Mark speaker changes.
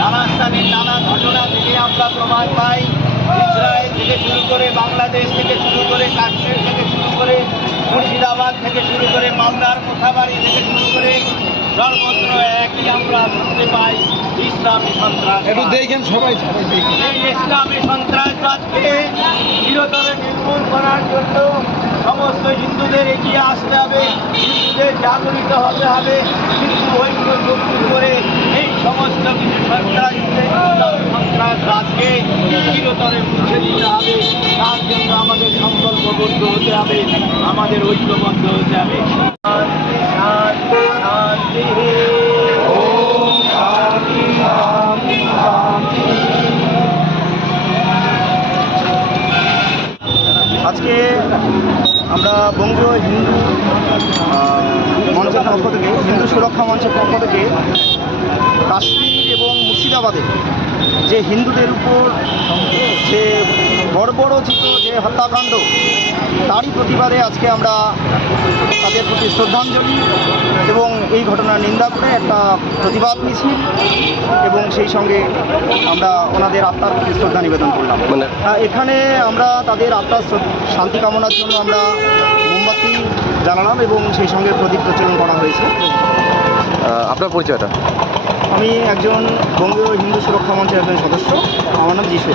Speaker 1: নানা স্থানে নানা ঘটনা থেকে আমরা প্রমাণ পাই ইসরায়েল থেকে শুরু করে বাংলাদেশ থেকে শুরু করে কাশ্মীর থেকে শুরু করে মুর্শিদাবাদ থেকে শুরু করে মালদার কোথাবাড়ি থেকে শুরু করে সর্বত্র একই আমরা শুনতে পাই ইসলামী সন্ত্রাস
Speaker 2: একটু দেখেন সবাই।
Speaker 1: এই ইসলামী সন্ত্রাসবাদকে চিরতরে নির্মূল করার জন্য সমস্ত হিন্দুদের এগিয়ে আসতে হবে। হিন্দুদের জাগরিত হতে হবে। কিন্তু ঐক্য শক্তি করে এই সমস্ত কিছু সন্ত্রাসবাদকে চিরতরে মুছে দিতে হবে। তার জন্য আমাদের সংকল্পবদ্ধ হতে হবে, আমাদের ঐক্যবদ্ধ হতে হবে। আজকে আমরা বঙ্গীয় হিন্দু মঞ্চের পক্ষ থেকে, হিন্দু সুরক্ষা মঞ্চের পক্ষ থেকে কাশ্মীর এবং মুর্শিদাবাদে যে হিন্দুদের উপর যে বর্বরচিত যে হত্যাকাণ্ড তারই প্রতিবাদে আজকে আমরা তাদের প্রতি শ্রদ্ধাঞ্জলি এবং এই ঘটনার নিন্দা করে একটা প্রতিবাদ মিছিল এবং সেই সঙ্গে আমরা ওনাদের আত্মার প্রতি শ্রদ্ধা নিবেদন করলাম।
Speaker 3: মানে
Speaker 1: এখানে আমরা তাদের আত্মার শান্তি কামনার জন্য আমরা মোমবাতি জ্বালালাম এবং সেই সঙ্গে প্রদীপ প্রচলন করা হয়েছে।
Speaker 3: আপনার পরিচয়টা?
Speaker 1: আমি একজন বঙ্গীয় হিন্দু সুরক্ষা মঞ্চের একজন সদস্য। আমার নাম যিশু।